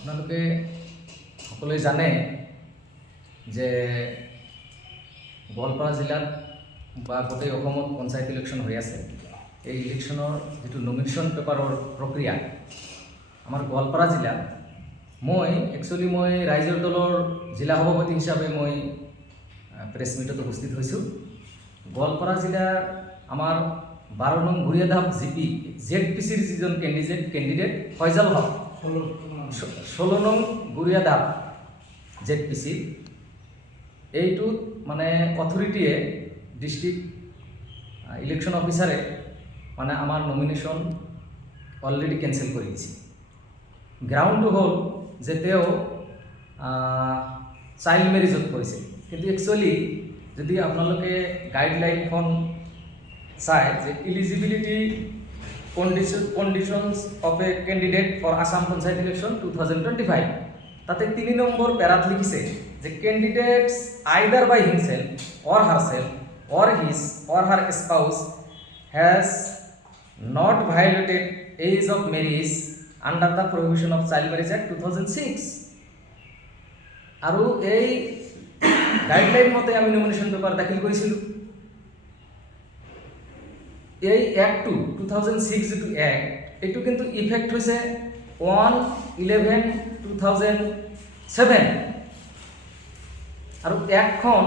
আপোনালোকে সকলোৱে জানে যে গোৱালপাৰা জিলাত বা গোটেই অসমত পঞ্চায়ত ইলেকশ্যন হৈ আছে। এই ইলেকশ্যনৰ যিটো নমিনেশ্যন পেপাৰৰ প্ৰক্ৰিয়া আমাৰ গোৱালপাৰা জিলাত মই ৰাইজৰ দলৰ জিলা সভাপতি হিচাপে মই প্ৰেছ মিটত উপস্থিত হৈছোঁ। গোৱালপাৰা জিলাৰ আমাৰ 12 নং গুৰিয়াধাপ জিপি ZPCৰ যিজন কেণ্ডিডেট ফয়জাল হক, 16 নং গুৰিয়াধাপ ZPC এইটোত মানে অথৰিটিয়ে ডিষ্ট্ৰিক্ট ইলেকশ্যন অফিচাৰে মানে আমাৰ নমিনেশ্যন অলৰেডি কেঞ্চেল কৰি দিছে। গ্ৰাউণ্ডটো হ'ল যে তেওঁ চাইল্ড মেৰিজত কৰিছে, কিন্তু একচুৱেলি যদি আপোনালোকে গাইডলাইনখন চাই যে eligibility conditions of a candidate for Assam panchayat election 2025 তাতে 3 নম্বৰ পেৰাত লিখিছে যে candidates either by himself or herself or his or her spouse has not violated age of marriage under the prohibition of child marriage act 2006। আৰু এই guideline মতে আমি nomination paper দাখিল কৰিছিলোঁ। এই এক্টটো 2006 যিটো এক্ট এইটো কিন্তু ইফেক্ট হৈছে 1/11/2007 আৰু এক্টখন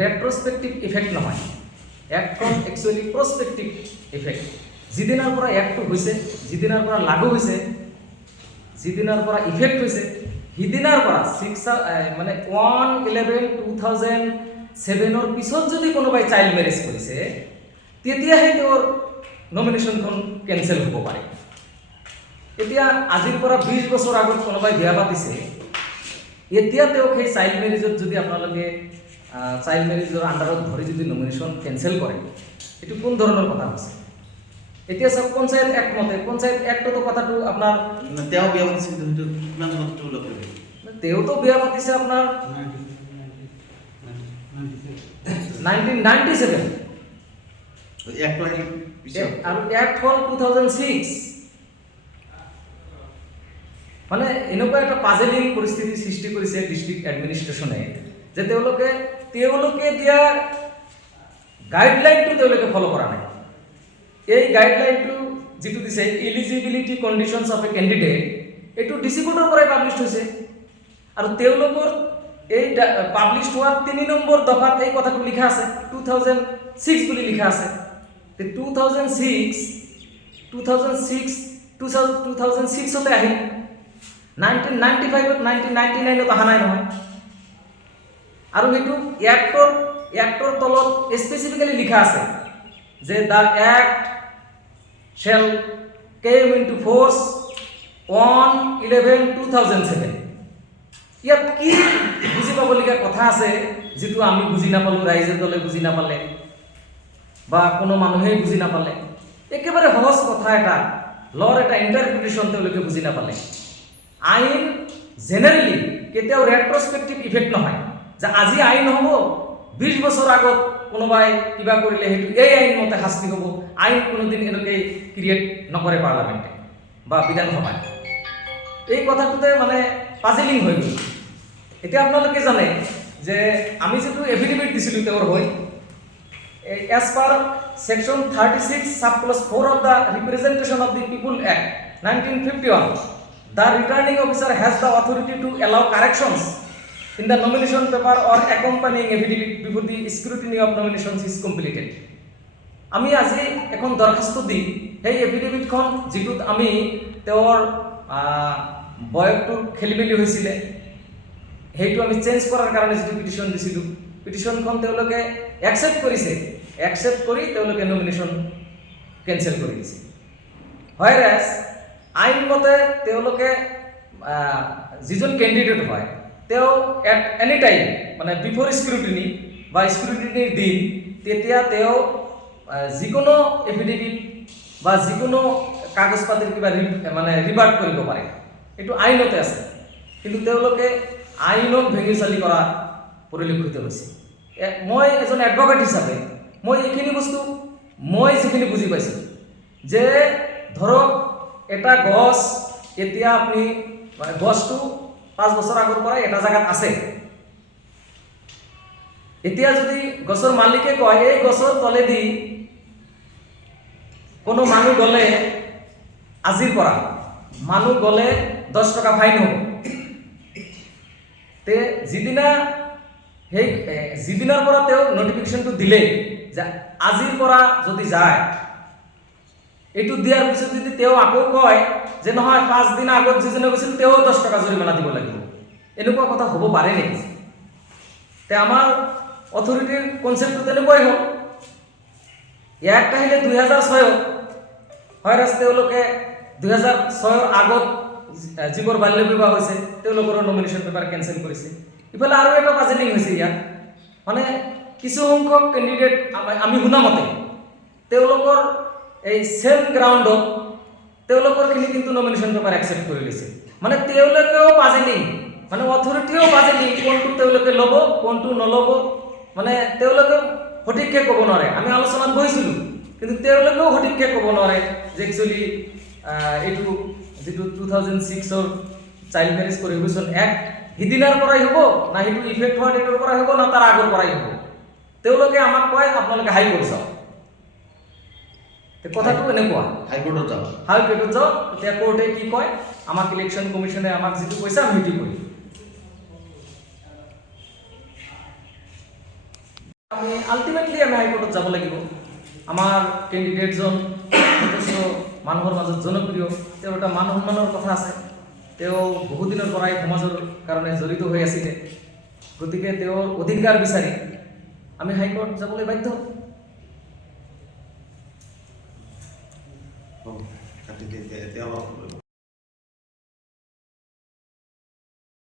ৰেট্ৰস্পেক্টিভ ইফেক্ট নহয়, এক্টখন একচুৱেলি প্ৰস্পেক্টিভ ইফেক্ট। যিদিনাৰ পৰা এক্টটো হৈছে, যিদিনাৰ পৰা লাগু হৈছে, যিদিনাৰ পৰা ইফেক্ট হৈছে, সিদিনাৰ পৰা 1/11/2007 পিছত যদি কোনোবাই চাইল্ড মেৰেজ কৰিছে তেতিয়াহে তেওঁৰ নমিনেশ্যনখন কেঞ্চেল হ'ব পাৰে। এতিয়া আজিৰ পৰা 20 বছৰ আগত কোনোবাই বিয়া পাতিছে, এতিয়া তেওঁক সেই চাইল্ড মেৰেজত যদি আপোনালোকে চাইল্ড মেৰেজৰ আণ্ডাৰত ধৰি যদি নমিনেশ্যন কেঞ্চেল কৰে, এইটো কোন ধৰণৰ কথা হৈছে? এতিয়া চাওক পঞ্চায়ত এক্ট মতে, পঞ্চায়ত এক্টতো কথাটো আপোনাৰ তেওঁ বিয়া পাতিছে, তেওঁতো বিয়া পাতিছে আপোনাৰ 1997 আৰু এক্ট হ'ল 2006। মানে এনেকুৱা এটা পাজেলিং পৰিস্থিতি সৃষ্টি কৰিছে ডিষ্ট্ৰিক্ট এডমিনিষ্ট্ৰেশ্যনে যে তেওঁলোকে দিয়া গাইডলাইনটো তেওঁলোকে ফ'ল' কৰা নাই। এই গাইডলাইনটো যিটো দিছে eligibility conditions of a candidate, এইটো ডিচি কোৰ্টৰ পৰাই পাব্লিছ হৈছে আৰু তেওঁলোকৰ এই পাব্লিছ হোৱাৰ 3 নম্বৰ দফাত এই কথাটো লিখা আছে 2006 বুলি লিখা আছে। 2006তে আহিল, 1995ত 1999ত অহা নাই নহয়। আৰু সেইটো এক্টৰ তলত স্পেচিফিকেলি লিখা আছে যে the act shell came into force on 11/2007। ইয়াত কি বুজি পাবলগীয়া কথা আছে যিটো আমি বুজি নাপালোঁ, ৰাইজৰ দলে বুজি নাপালে বা কোনো মানুহেই বুজি নাপালে? একেবাৰে সহজ কথা এটা, লৰ এটা ইণ্টাৰপ্ৰিটেশ্যন তেওঁলোকে বুজি নাপালে। আইন জেনেৰেলি কেতিয়াও ৰেট্ৰস্পেক্টিভ ইফেক্ট নহয় যে আজি আইন হ'ব, 20 বছৰ আগত কোনোবাই কিবা কৰিলে সেইটো এই আইন মতে শাস্তি হ'ব। আইন কোনোদিন এনেকৈ ক্ৰিয়েট নকৰে পাৰ্লামেণ্টে বা বিধানসভাই। এই কথাটোতে মানে পাজিলিং হৈ গ'ল। এতিয়া আপোনালোকে জানে যে আমি যিটো এফিডেভিট দিছিলোঁ তেওঁৰ হৈ, as per section 36 subclause 4 of the Representation of the People Act 1951, the returning officer has the authority to allow corrections in the nomination paper or accompanying affidavit before the scrutiny of nominations is completed. আমি আজি এখন দৰখাস্ত দি সেই এফিডেভিটখন যিটোত আমি তেওঁৰ বয়সটোৰ খেলিমেলি হৈছিলে সেইটো আমি চেঞ্জ কৰাৰ কাৰণে যিটো পিটিশ্যন দিছিলোঁ, পিটিশ্যনখন তেওঁলোকে একচেপ্ট কৰিছে, একচেপ্ট কৰি তেওঁলোকে নমিনেশ্যন কেঞ্চেল কৰি দিছে। হয়ৰাজ আইনমতে তেওঁলোকে যিজন কেণ্ডিডেট হয় তেওঁ এট এনি টাইম মানে বিফৰ স্ক্ৰুটিনি বা স্ক্ৰুটিনিৰ দিন তেতিয়া তেওঁ যিকোনো এফিডেভিট বা যিকোনো কাগজ পাতিৰ কিবা মানে ৰিভাৰ্ট কৰিব পাৰে, এইটো আইনতে আছে। কিন্তু তেওঁলোকে আইনত ভেঙিচালি কৰা পৰিলক্ষিত হৈছে। মই এজন এডভকেট হিচাপে মই এইখিনি বস্তু মই যিখিনি বুজি পাইছোঁ যে ধৰক এটা গছ এতিয়া আপুনি মানে গছটো 5 বছৰ আগৰ পৰাই এটা জায়গাত আছে। এতিয়া যদি গছৰ মালিকে কয় এই গছৰ তলেদি কোনো মানুহ গ'লে আজিৰ পৰা মানুহ গ'লে 10 টকা ফাইন হ'ব, তে যিদিনাৰ পৰা তেওঁ নটিফিকেশ্যনটো দিলে যে আজিৰ পৰা যদি যায়, এইটো দিয়াৰ পিছত যদি তেওঁ আকৌ কয় যে নহয় 5 দিন আগত যিজনে গৈছিল তেওঁ 10 টকা জৰিমনা দিব লাগিব, এনেকুৱা কথা হ'ব পাৰে নেকি? তে আমাৰ অথৰিটিৰ কনচেপ্টটো তেনেকুৱাই হ'ল। ইয়াক কাহিলে 2006 হয়, তেওঁলোকে 2006 আগত যিবোৰ বাল্য বিবাহ হৈছে তেওঁলোকৰ নমিনেশ্যন পেপাৰ কেঞ্চেল কৰিছে। ইফালে আৰু এটা পাজেলিং হৈছে ইয়াত, মানে কিছু সংখ্যক কেণ্ডিডেট আমি শুনা মতে তেওঁলোকৰ এই চেম গ্ৰাউণ্ডত তেওঁলোকৰখিনি কিন্তু নমিনেশ্যন পেপাৰ একচেপ্ট কৰি লৈছে। মানে তেওঁলোকেও পাজেলিং, মানে অথৰিটিও পাজেলিং, কোনটো তেওঁলোকে ল'ব কোনটো নল'ব, মানে তেওঁলোকে সঠিককৈ ক'ব নোৱাৰে। আমি আলোচনাত বহিছিলোঁ, কিন্তু তেওঁলোকেও সঠিককৈ ক'ব নোৱাৰে যে একচুৱেলি এইটো যিটো 2006 চাইল্ড মেৰেজ প্ৰহিবিশ্যন এক্ট সিদিনাৰ পৰাই হ'ব না সেইটো ইফেক্ট হোৱা ডেটৰ পৰাই হ'ব না তাৰ আগৰ পৰাই হ'ব। তেওঁলোকে আমাক কয় আপোনালোকে হাইকোৰ্ট যাওক। কথাটো এনেকুৱা, হাইকোৰ্টত যাওক, এতিয়া কোৰ্টে কি কয়, আমাক ইলেকশ্যন কমিশ্যনে আমাক যিটো কৈছে আমি সেইটো কৰিম। আমি আল্টিমেটলি আমি হাইকোৰ্টত যাব লাগিব। আমাৰ কেণ্ডিডেটজন যথেষ্ট মানুহৰ মাজত জনপ্ৰিয়, তেওঁৰ এটা মান সন্মানৰ কথা আছে, তেওঁ বহুদিনৰ পৰাই সমাজৰ কাৰণে জড়িত হৈ আছিলে, গতিকে তেওঁৰ অধিকাৰ বিচাৰি আমি হাইকোৰ্ট যাবলৈ বাধ্য। এতিয়া